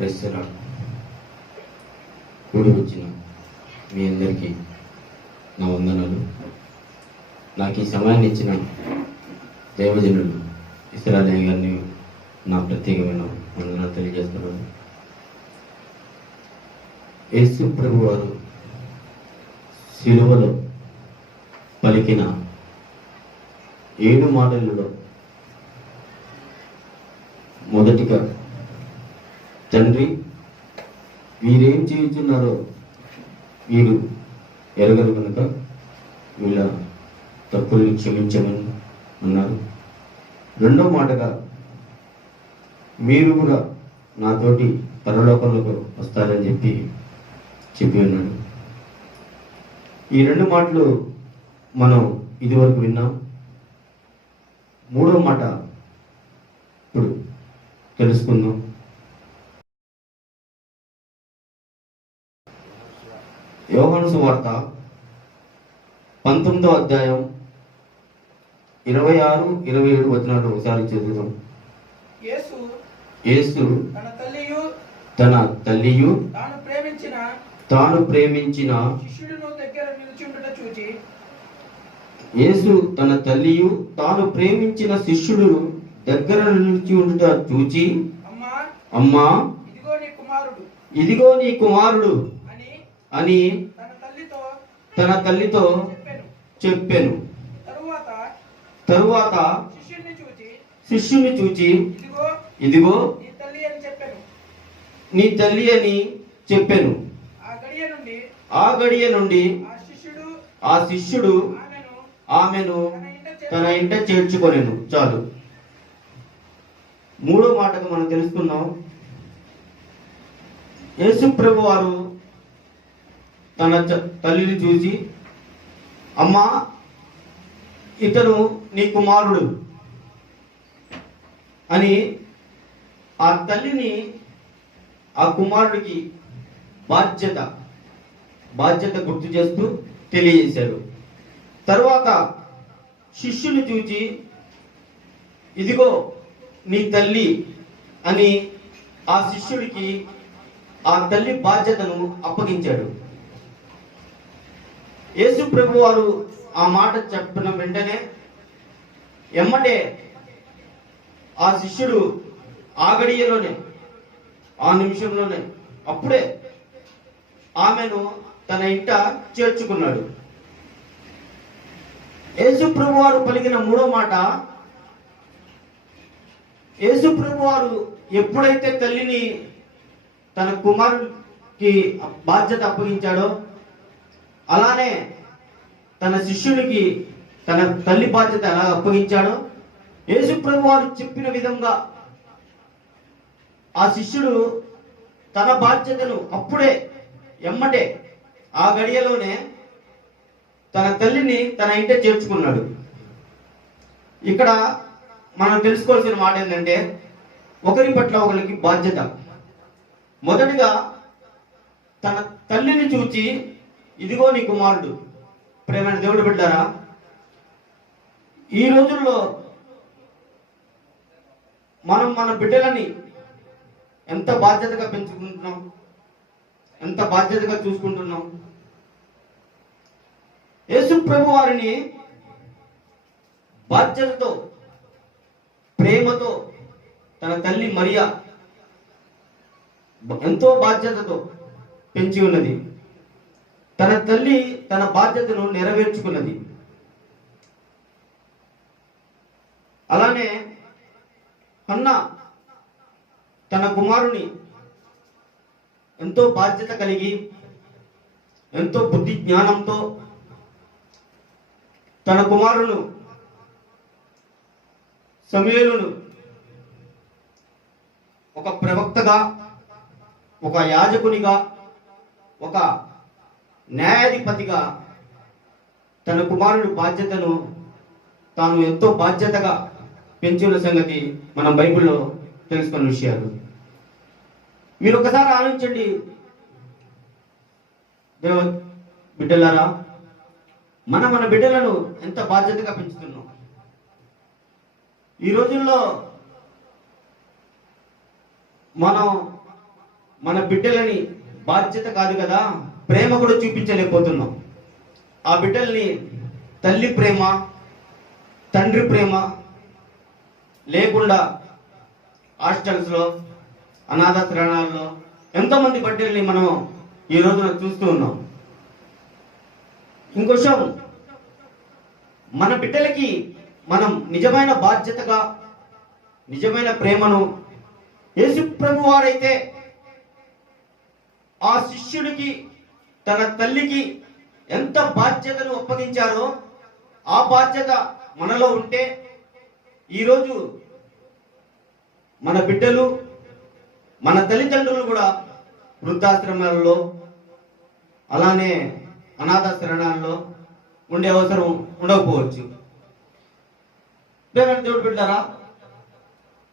ప్రెస్సరా కూడి వచ్చిన మీ అందరికీ నా వందనాలు. నాకు ఈ సమయాన్ని ఇచ్చిన దైవజనులు ఇస్రాయేల్ గారిని నా ప్రత్యేకమైన వందనాలు తెలియజేస్తున్నాను. యేసు ప్రభు వారు శిలువలో పలికిన 7 మాటలలో మొదటిగా, తండ్రి వీరేం చేయుచున్నారో వీరు ఎరగరు కనుక వీళ్ళ తప్పుల్ని క్షమించమని అన్నారు. రెండో మాటగా, మీరు కూడా నాతోటి పరలోకంలోకి వస్తారని చెప్పి ఉన్నాడు. ఈ 2 మాటలు మనం ఇదివరకు విన్నాం. మూడో మాట ఇప్పుడు తెలుసుకుందాం. యోహాను సువార్త 19వ అధ్యాయం 26-27 వచనాలు ఒకసారి చదువుదాం. యేసు తన తల్లియు తాను ప్రేమించిన యేసు తన తల్లియు తాను ప్రేమించిన శిష్యుడు దగ్గర నిలిచి ఉండుట చూచి, అమ్మా ఇదిగో నీ కుమారుడు అని తన తల్లితో చెప్పెను. తరువాత శిష్యుని చూచి, ఇదిగో నీ తల్లి అని చెప్పెను. ఆ గడియ నుండి ఆ శిష్యుడు ఆమెను తన ఇంట చేర్చుకొనెను. చాలు. మూడో మాటకు మనం తెలుసుకున్నాం. యేసు ప్రభు వారు తన తల్లిని చూసి, అమ్మా ఇతను నీ కుమారుడు అని ఆ తల్లిని ఆ కుమారుడికి బాధ్యత గుర్తు చేస్తూ తెలియజేశాడు. తర్వాత శిష్యుని చూచి, ఇదిగో నీ తల్లి అని ఆ శిష్యుడికి ఆ తల్లి బాధ్యతను అప్పగించాడు. యేసు ప్రభు వారు ఆ మాట చెప్పిన వెంటనే ఎమ్మటే ఆ శిష్యుడు ఆ గడియలోనే, ఆ నిమిషంలోనే, అప్పుడే ఆమెను తన ఇంట చేర్చుకున్నాడు. యేసు ప్రభు వారు పలికిన మూడో మాట, యేసు ప్రభు వారు ఎప్పుడైతే తల్లిని తన కుమారుడికి బాధ్యత అప్పగించాడో, అలానే తన శిష్యునికి తన తల్లి బాధ్యత ఎలా అప్పగించాడో, యేసు ప్రభు వారు చెప్పిన విధంగా ఆ శిష్యుడు తన బాధ్యతను అప్పుడే ఎమ్మటే ఆ గడియలోనే తన తల్లిని తన ఇంట చేర్చుకున్నాడు. ఇక్కడ మనం తెలుసుకోవాల్సిన మాట ఏంటంటే, ఒకరి పట్ల ఒకరికి బాధ్యత. మొదటిగా తన తల్లిని చూచి, ఇదిగో నీ కుమారుడు. ప్రేమైన దేవుడు బిడ్డారా, ఈ రోజుల్లో మనం మన బిడ్డలని ఎంత బాధ్యతగా పెంచుకుంటున్నాం, ఎంత బాధ్యతగా చూసుకుంటున్నాం. యేసు ప్రభు వారిని బాధ్యతతో, ప్రేమతో తన తల్లి మరియా ఎంతో బాధ్యతతో పెంచి ఉన్నది. తన తల్లి తన బాధ్యతను నెరవేర్చుకున్నది. అలానే హన్నా తన కుమారుని ఎంతో బాధ్యత కలిగి, ఎంతో బుద్ధి జ్ఞానంతో తన కుమారును సమూయేలును ఒక ప్రవక్తగా, ఒక యాజకునిగా, ఒక న్యాయాధిపతిగా తన కుమారుడి బాధ్యతను తాను ఎంతో బాధ్యతగా పెంచిన సంగతి మనం బైబిల్లో తెలుసుకున్న విషయాలు. మీరు ఒకసారి ఆలోచించండి దేవ బిడ్డలారా, మన బిడ్డలను ఎంత బాధ్యతగా పెంచుతున్నాం. ఈ రోజుల్లో మనం మన బిడ్డలని బాధ్యత కాదు కదా, ప్రేమ కూడా చూపించలేకపోతున్నాం. ఆ బిడ్డల్ని తల్లి ప్రేమ, తండ్రి ప్రేమ లేకుండా హాస్టల్స్లో, అనాథాశ్రమాల్లో ఎంతోమంది బిడ్డల్ని మనం ఈ రోజున చూస్తూ ఉన్నాం. ఇంకో విషయం, మన బిడ్డలకి మనం నిజమైన బాధ్యతగా, నిజమైన ప్రేమను యేసు ప్రభు వారైతే ఆ శిష్యుడికి, తన తల్లికి ఎంత బాధ్యతను అప్పగించారో ఆ బాధ్యత మనలో ఉంటే ఈరోజు మన బిడ్డలు, మన తల్లిదండ్రులు కూడా వృద్ధాశ్రమాలలో, అలానే అనాథాశ్రమాల్లో ఉండే అవసరం ఉండకపోవచ్చు. దేవుడు బిడ్డారా,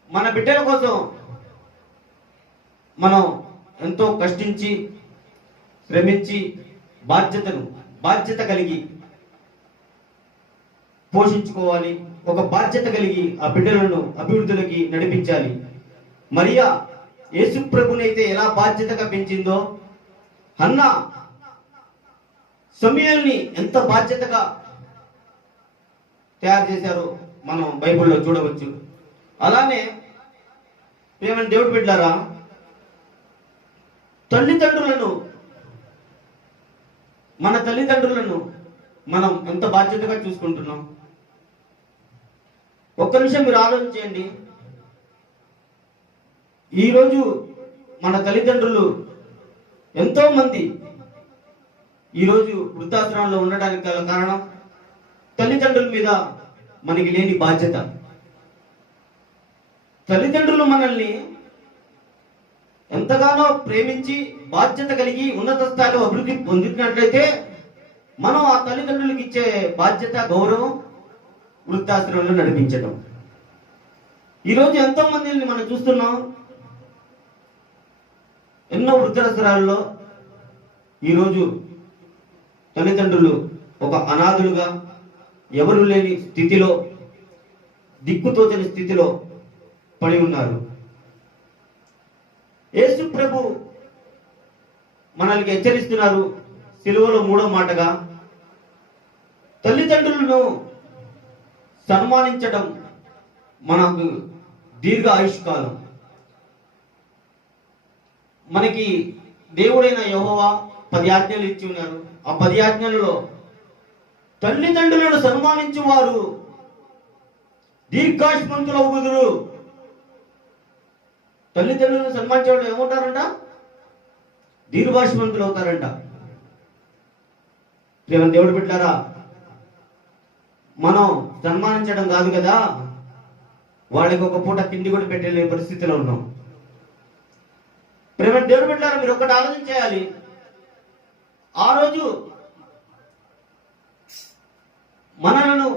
మన బిడ్డల కోసం మనం ఎంతో కష్టించి, శ్రమించి, బాధ్యత కలిగి పోషించుకోవాలి. ఒక బాధ్యత కలిగి ఆ బిడ్డలను అభివృద్ధిలోకి నడిపించాలి. మరియా యేసు ప్రభునైతే ఎలా బాధ్యతగా పెంచిందో, హన్నా సమూయేలుని ఎంత బాధ్యతగా తయారు చేశారో మనం బైబిల్లో చూడవచ్చు. అలానే ఏమైనా దేవుడు బిడ్డలారా, మన తల్లిదండ్రులను మనం ఎంత బాధ్యతగా చూసుకుంటున్నాం? ఒక్క నిమిషం మీరు ఆలోచించండి. ఈరోజు మన తల్లిదండ్రులు ఎంతో మంది ఈరోజు వృద్ధాశ్రమంలో ఉండడానికి గల కారణం తల్లిదండ్రుల మీద మనకి లేని బాధ్యత. తల్లిదండ్రులు మనల్ని ఎంతగానో ప్రేమించి బాధ్యత కలిగి ఉన్నత స్థాయిలో అభివృద్ధి పొందినట్లయితే మనం ఆ తల్లిదండ్రులకు ఇచ్చే బాధ్యత, గౌరవం వృద్ధాశ్రమంలో నడిపించడం. ఈరోజు ఎంతో మందిని మనం చూస్తున్నాం. ఎన్నో వృద్ధాశ్రమాల్లో ఈరోజు తల్లిదండ్రులు ఒక అనాథులుగా, ఎవరు లేని స్థితిలో, దిక్కుతోచని స్థితిలో పడి ఉన్నారు. యేసు ప్రభు మనల్ని హెచ్చరిస్తున్నారు సిలువలో 3వ మాటగా, తల్లిదండ్రులను సన్మానించడం మనకు దీర్ఘ ఆయుష్కాలం. మనకి దేవుడైన యెహోవా 10 ఆజ్ఞలు ఇచ్చి ఉన్నారు. ఆ 10 ఆజ్ఞలలో తల్లిదండ్రులను సన్మానించు వారు దీర్ఘాయుష్మంతులు అవుదురు. తల్లిదండ్రులను సన్మానించే వాళ్ళు ఏమంటారంట? దీర్ఘాయుష్మంతులు అవుతారంట. దేవుడు బిడ్డలారా, మనం సన్మానించడం కాదు కదా, వాళ్ళకి ఒక పూట తిండి కూడా పెట్టలేని పరిస్థితిలో ఉన్నాం. ప్రేమ దేవుడు బిడ్డలారా, మీరు ఒకటి ఆలోచించేయాలి. ఆ రోజు మనలను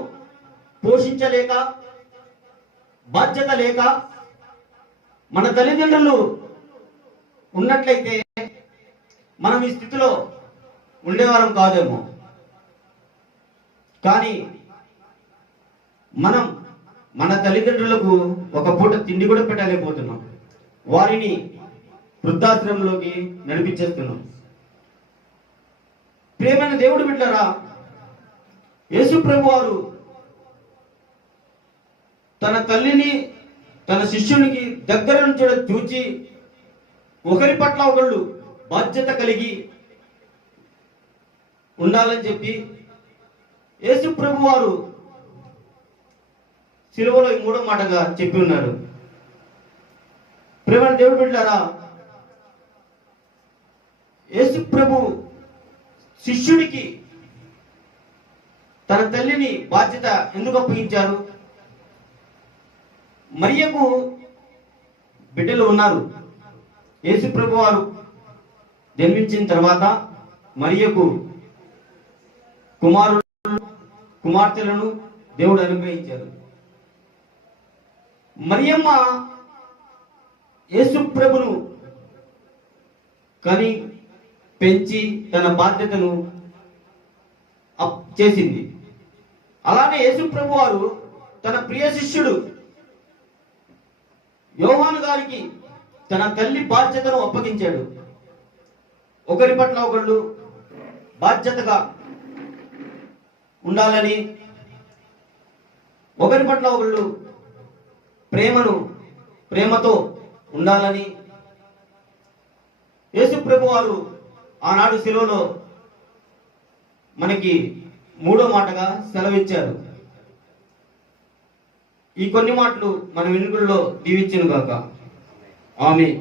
పోషించలేక, బాధ్యత లేక మన తల్లిదండ్రులు ఉన్నట్లయితే మనం ఈ స్థితిలో ఉండేవారం కాదేమో. కానీ మనం మన తల్లిదండ్రులకు ఒక పూట తిండి కూడా పెట్టలేకపోతున్నాం. వారిని వృద్ధాశ్రమంలోకి నడిపించేస్తున్నాం. ప్రియమైన దేవుడు బిడ్డలారా, యేసు ప్రభు వారు తన తల్లిని, తన శిష్యునికి దగ్గర నుంచి చూచి ఒకరి పట్ల ఒకళ్ళు బాధ్యత కలిగి ఉండాలని చెప్పి యేసు ప్రభు వారు సిలువలో 3వ మాటగా చెప్పి ఉన్నారు. ప్రేమ దేవుడు బిడ్డలారా, యేసు ప్రభు శిష్యుడికి తన తల్లిని బాధ్యత ఎందుకు అప్పగించారు? మరియకు బిడ్డలు ఉన్నారు. యేసు ప్రభు వారు జన్మించిన తర్వాత మరియకు కుమార్తెలను దేవుడు అనుగ్రహించారు. మరియమ్మ యేసు ప్రభును కని పెంచి తన బాధ్యతను చేసింది. అలానే యేసు ప్రభు వారు తన ప్రియ శిష్యుడు యోహాను గారికి తన తల్లి బాధ్యతను అప్పగించాడు. ఒకరి పట్ల ఒకళ్ళు బాధ్యతగా ఉండాలని, ఒకరి పట్ల ఒకళ్ళు ప్రేమతో ఉండాలని యేసు ప్రభు వారు ఆనాడు శిలువలో మనకి మూడో మాటగా సెలవిచ్చారు. ఈ కొన్ని మాటలు మన వెనుకల్లో దీవించును గాక. ఆమేన్.